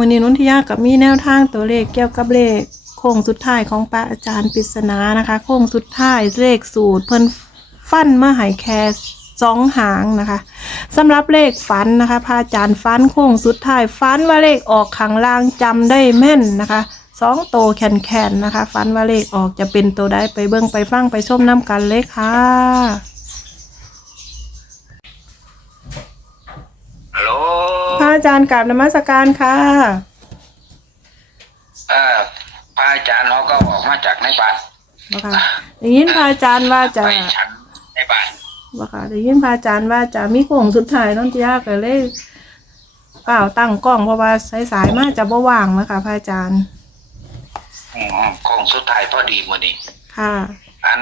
วันนี้นุนทิยากับมีแนวทางตัวเลขเกี่ยวกับเลขโค้งสุดท้ายของป้าอาจารย์ปริศนานะคะโค้งสุดท้ายเลขสูตรเพิ่นฟันมาหายแค่สองหางนะคะสำหรับเลขฝันนะคะพระอาจารย์ฟันโค้งสุดท้ายฟันว่าเลขออกข้างล่างจำได้แม่นนะคะสองโตแคนแคนนะคะฟันว่าเลขออกจะเป็นตัวใดไปเบิ่งไปฟังไปชมน้ำกันเลยค่ะ ฮัลโหล พ ระอาจารย์กราบนมัสการค่ะเอ่อพระอาจารย์เขาก็ออกมาจากในบ้านนะคะอย่างนี้พระอาจารย์ว่าจะไปฉันในบ้านว่าค่ะได้ยินพระอาจารย์ว่าจะมีโค้งสุดท้ายน้องจียาก็เลยเปล่าวตั้งกล้องเพราะว่าสายๆมาจะบ่ว่างนะคะพระอาจารย์ อืมของสุดท้ายพอดีมื้อนี้ค่ะ อัน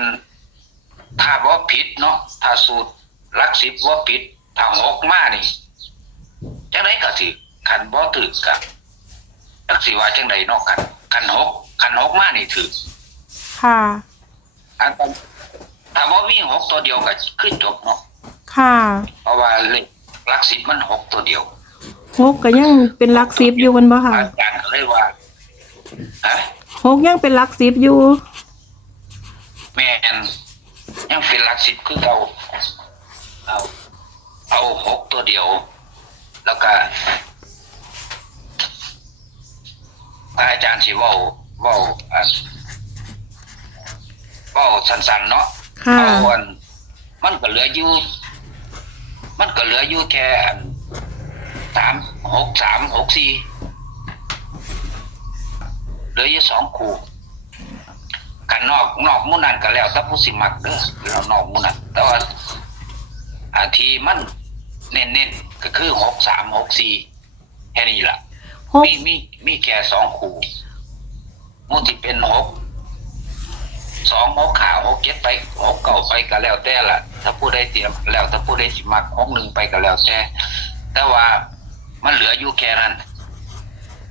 ถ้าบ่ผิดเนาะถ้าสูตรหลักสิบบ่ผิดถ้าหกมานี่จังไดก็ สิคันบ่ถึกกับจักสิว่าจังไดเนาะคันคันหกคันหกมานี่ถึกค่ะ อันถ้าบ่มีหกตัวเดียวก็คือจบเนาะค่ะ เพราะว่าเลขหลักสิบมันหกตัวเดียวหกก็ยังเป็นหลักสิบอยู่กันบ่ค่ะอาจารย์ก็เลยว่าฮะหกยังเป็นหลักสิบอยู่ แม่นยังเป็นหลักสิบคือเราเอาเอาหกตัวเดียว แล้วก็ อาจารย์สิเว่าเว่าอันเว่าสั้นๆเนาะค่ะ เอาอันมันก็เหลืออยู่ มันก็เหลืออยู่แค่อันสามหกสามหกสี่เหลืออยู่สองคู่กันนอกนอกหมุนันก็แล้วแต่ผู้สิมักเด้อเรานอกหมุนันแต่ว่าอาทีมันเน้นๆก็คือหกสามหกสี่แค่นี้ล่ะ หกมีมีมีแค่สองคู่มูที่เป็นหกสองหกขาหกเจ็ดไปหกเก่าไปก็แล้วแต่ล่ะถ้าผู้ใดเตรียมแล้วถ้าผู้ใดสิมักหกหนึ่งไปก็แล้วแต่แต่ว่ามันเหลืออยู่แค่นั้น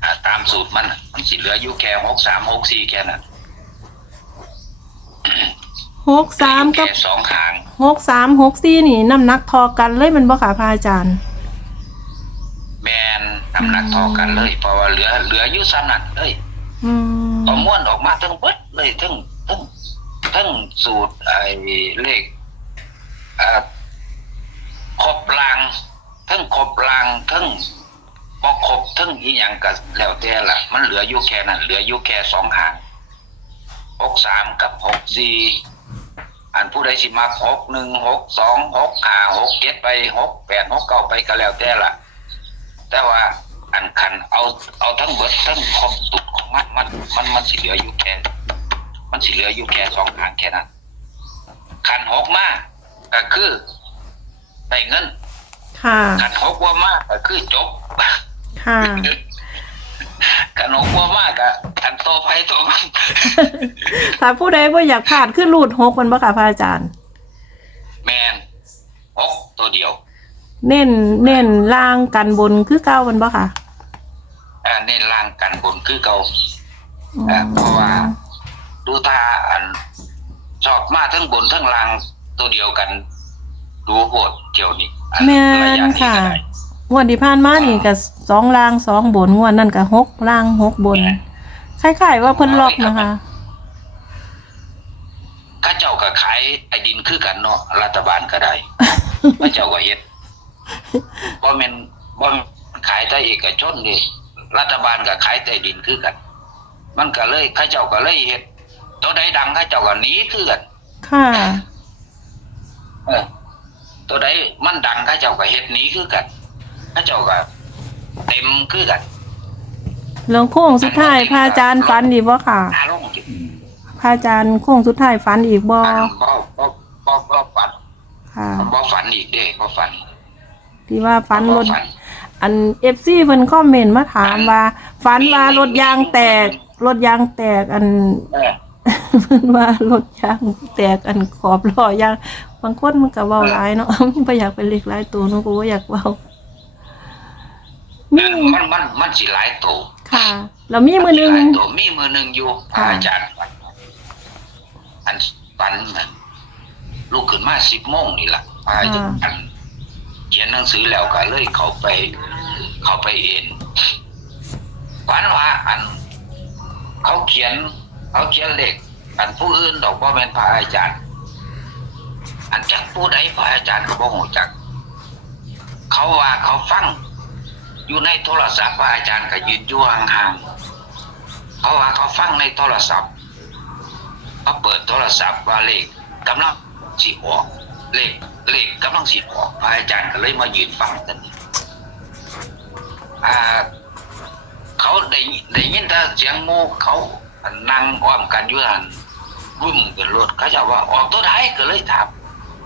อ่าตามสูตรมันมันสิเหลืออยู่แค่หกสามหกสี่แค่นั้นหกสามกับแค่สองหางหกสามหกสี่นี่น้ำหนักทอกันเลยแมันบ่ค่ะพระอาจารย์ แมน น้ำหนักเทอกันเลย เพราะว่าเหลือเหลืออยู่สามนัดเลยอืมประมวลออกมาทั้งเบิดเลยทั้งทั้งทั้งสูตรไอ้เลขอ่าครบรางทั้งครบรางทั้งบ่ครบทั้งอีหยังก็แล้วแต่ละมันเหลืออยู่แค่นั้นเหลืออยู่แค่สองหางหกสามกับหกสี่อันผู้ใดสิมาหกหนึ่งหกสองหกห้าหกเจ็ดไปหกแปดหกเก้าไปก็แล้วแต่ละแต่ว่า อันคันเอาเอาทั้งเบิดทั้งครบตุกของมันมันมันมันสิเหลืออยู่แค่มันสิเหลืออยู่แค่สองหางแค่นั้นคันหกมาก็คือได้เงินค่ะขันหกว่ามากก็คือจบค่ะขันหกว่ามากก็ขันโตไปตัวมันถ้าผู้ใดบ่อยากผ่านขึ้นรูดหกแมันบ่ค่ะพระอาจารย์ แมนหกตัวเดียว เน้นเน้นล่างกันบนคือเก้าแมันบ่ค่ะอ่าเน้นล่างกันบนคือเก่าอ่าเพราะว่าดูตาอันชอบมาทั้งบนทั้งล่างตัวเดียวกัน ดูโหดเกี่ยวนี้อัแม่ระยะนนี้ค่ะก็ได้งวดที่ผ่านมานี่ก็สองล่างสองบนงวดนั่นก็หกล่างหกบนคล้ายๆว่าเพิ่นล็อกนะคะข้าเจ้าก็ขายไอ้ดินคือกันเนาะรัฐบาลก็ได้ข้าเจ้าก็เฮ็ด บ่แม่นบ่แม่นขายแต่เอกชนนี่รัฐบาลก็ขายแต่ดินคือกัน มันก็เลยข้าเจ้าก็เลยเฮ็ดตัวใดดังข้าเจ้าก็หนีคือกันค่ะเออตัวใดมันดังข้าเจ้าก็เฮ็ดหนีคือกันข้าเจ้าก็เต็มคือกันเรื่องโค้งสุดท้ายพระอาจารย์ฝันอีกบ่ค่ะหาลงจิพระอาจารย์โค้งสุดท้ายฝันอีกบ่อันบ่บ่บ่บ่ฝันค่ะบ่ฝันอีกเด้บ่ฝัน ที่ว่าฝันรบ่ถฝันอัน FC เพิ่นคอมเมนต์มาถามว่าฝันว่ารถยางแตก รถยางแตกอันเออเพิ่นว่ารถยางแตกอันขอบล้อยางบางคนมันก็เว้าหลายเนาะบ่อยากเป็นเล็กหลายตัวเนาะก็บ่อยากเว้ามีมันมันมันสิหลายโตค่ะ แล้วมีมือหนึงหลายโตมีมือหนึงอยู่พระค่ะอาจารย์ฝันอันฝันน่ะลูกขึ้นมา10โมงนี่ล่ะพระอาจารย์ เขียนหนังสือแล้วก็เลยเขาไป เขาไปเอ็นเขาเขียน เขาเขียนเลขอันผู้อื่นดอกว่าเป็นพระอาจารย์ อันจักผู้ใดพระอาจารย์ก็บ่หูจัก เขาว่าเขาฟัง อยู่ในโทรศัพท์พระอาจารย์ก็ยืนอยู่ห่างๆเขาว่าเขาฟังในโทรศัพท์เขาเปิดโทรศัพท์ว่าเลขกำลังสิออกเลขเลขกำลังสิออกพระอาจารย์ก็เลยมายืนฟังกันนี่อ่า เขาได้ได้ยินแต่เสียงโมเขานั่งอ้อมกันอยู่หันวุ่มกันรถเขาจะว่าออกตัวไหนก็เลยถาม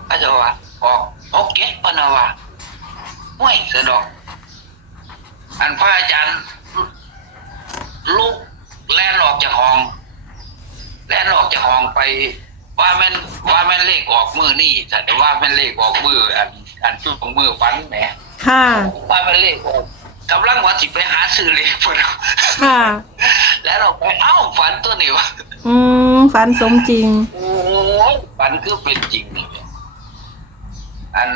เขาจะว่า ออกออกเก็ตปนะว่าห้วยสะดอก อันพระอาจารย์ลูกแล่นออกจากห้อง แล่นออกจากห้องไป ว่าแม่นว่าแม่นเลขออกมือนี่แต่ว่าแม่นเลขออกมืออันอันช่วงมือฟันแหมค่ะว่าแม่นเลขออกกำลังว่าสิไปหาซื้อเลขพวกเราค่ะ แล้วเราไปเอ้าฝันตัวนี้วะอืมฝันสมจริงโอ้ยฝันคือเป็นจริงนี่อัน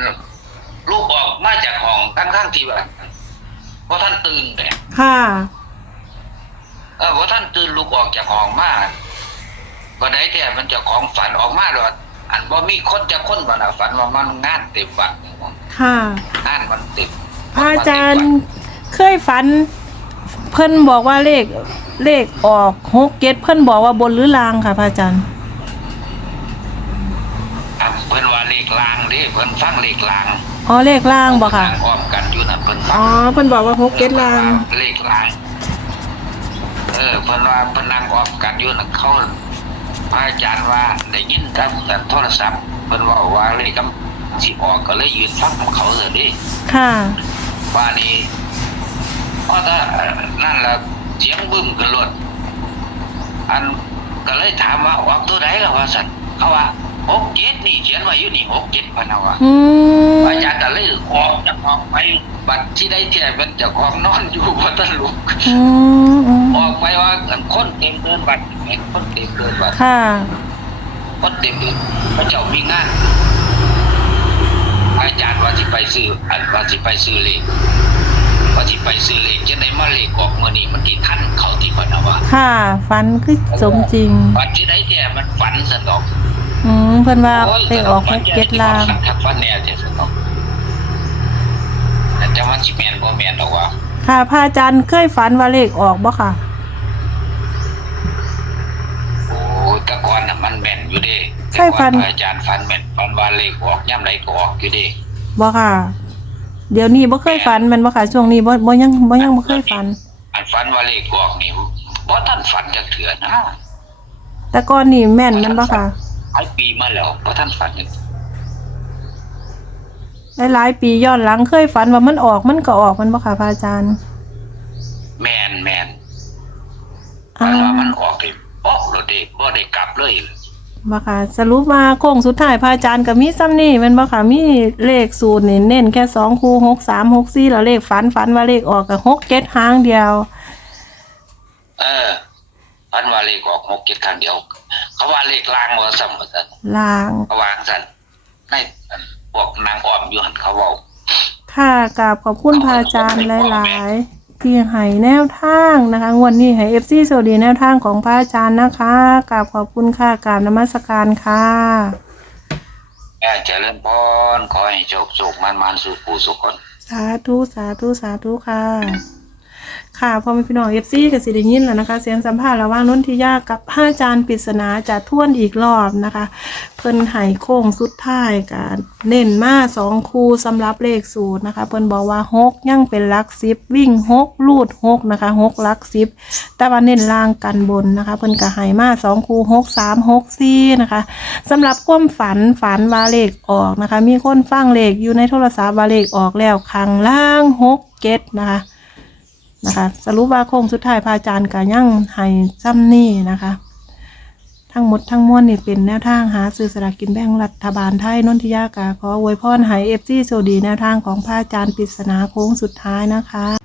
ลูกออกมาจากห้องทั้งๆที่ว่าเพราะท่านตื่นแต่ค่ะ เออเพราะท่านตื่นลูกออกจากห้องมา ก็ได้แต่มันเจะของฝันออกมาแล้วอันบ่มีคนจะคนบ่น่ะฝันว่ามันงานเต็มวัดค่ะงานมันเต็มพระอาจารย์เคยฝัน เพิ่นบอกว่าเลขเลขออกหกเกตเพิ่นบอกว่าบนหรือลางค่ะพระอาจารย์อะเพิ่นว่าเลขลางเดิเพิ่นฟังเลขลางอ๋อเลขล่างบอกค่ะอ้อมกันอยู่น่ะเพิ่นฟัอ๋อเพิ่นบอกว่าหกเกตลางเลขลางเออเพิ่นว่าเพิ่นนั่งอ้อมกันอยู่น่ะเขา พระอาจารย์ว่าได้ยินครับแต่โทรศัพท์เพิ่นว่าว่าเลขกำสิออกก็เลยยืนฟังของเขาเลยดิค่ะว่านี่เพราะถ้านั่นล่ะเสียงบึ้มกันรถอันก็เลยถามว่าออกตัวไหนล่ะว่าสันเขาว่าหกเจ็ดนี่เขียนไว้อยู่นี่หกเจ็ดพะนะว่าอืมอาจารย์ก็เลยออกจากห้องไปบัดที่ได้แท้เป็นเจ้าของนอนอยู่บนต้นลุกอืมอืมออกไปว่าคนเต็มเดินบัด เห็นคนเต็มเดินบัดค่ะ คนเต็มเดินพระเจ้ามีงานอาจารย์ว่าสิไปซื้ออันว่าสิไปซื้อเลขว่าสิไปซื้อเลขจะไหนมาเลขออกมื่อนี้มันที่ท่านเขาที่พนะว่าค่ะฝันคือสมจริงบัดที่ได้แท้มันฝันสนอกอืมเพิ่นว่าโยเลขออกหกเกตลางทักฝันแน่จะสนอกแต่จะมันสิแมนบ่แมนหรอกว่าค่ะพระอาจารย์เคยฝันว่าเลขออกบ่ค่ะ โอ้ยแต่ก่อนน่ะ มันแม่นอยู่เด้ใช่แต่ก่อนฝันพระอาจารย์ฝันแม่นฝันว่าเลขออกย่ำไรก็ออกอยู่เด้บ่ค่ะ เดี๋ยวนี้บ่เคยฝันแมันบ่ค่ะช่วงนี้บ่บ่ยังบ่ยังบ่เคยฝัน อันฝันว่าเลขออกนี่บ่ท่านฝันจักเถื่อนะแต่ก่อนนี่แม่นแมันบ่ค่ะ หลายปีมาแล้วบ่ท่านฝันจัก หลายๆปีย้อนหลังเคยฝันว่ามันออกมันก็ออกแมันบ่ค่ะพระอาจารย์แม่นแม่นอ่าฝันว่ามันออกนี่ออกแล้วเด้บ่ได้กลับเลย บ่ค่ะ สรุปว่าโค้งสุดท้ายพระอาจารย์ก็มีซ้ำนี่แมันบ่ค่ะ มีเลขสูตรนี่เน้นแค่สองคู่หกสามหกสี่แล้วเลขฝันฝันว่าเลขออกก็หกเจ็ดหางเดียว เออฝันว่าเลขออกหกเจ็ดครั้งเดียว เขาว่าเลขลางว่าซ้ำว่าซั่นลาง เขาวางซั่นในอันพวกนางอ้อมอยู่หั่นเขาเว้า ค่ะกราบขอบคุณพระอาจารย์หลาย ๆ ที่ให้แนวทางนะคะงวดนี้ให้ FC สวัสดีแนวทางของพระอาจารย์นะคะกราบขอบคุณค่ะกราบนมัสการค่ะแม่เจริญพรขอให้โชคโชคมันมันสู่ผู้สุขคน สาธุสาธุสาธุค่ะ ค่ะพอมีพี่น้องเอฟซีกับสิได้ยินแล้วนะคะ เสียงสัมภาษณ์ระหว่างนนทิยากับพระอาจารย์ปริศนาจะท่วนอีกรอบนะคะ เพิ่นไห้โค้งสุดท้ายกันเน้นมาสองคูสำหรับเลขสูตรนะคะ เพิ่นบอกว่าหกยังเป็นลักสิบวิ่งหกลูดหกนะคะหกลักสิบแต่ว่าเน้นล่างกันบนนะคะ เพิ่นก็ไห้มาสองคูหกสามหกสี่นะคะสำหรับความฝันฝันว่าเลขออกนะคะ มีคนฟังเลขอยู่ในโทรศัพท์ว่าเลขออกแล้วข้างล่างหกเก็ดนะคะ นะคะ สรุปว่าโค้งสุดท้ายพระอาจารย์ก็ยังไฮซ้ำนี่นะคะ ทั้งหมดทั้งมวลนี่เป็นแนวทางหาซื้อสลากกินแบ่งรัฐบาลไทยนนทิยากาขออวยพรให้เอฟซีโซดีแนวทางของพระอาจารย์ปริศนาโค้งสุดท้ายนะคะ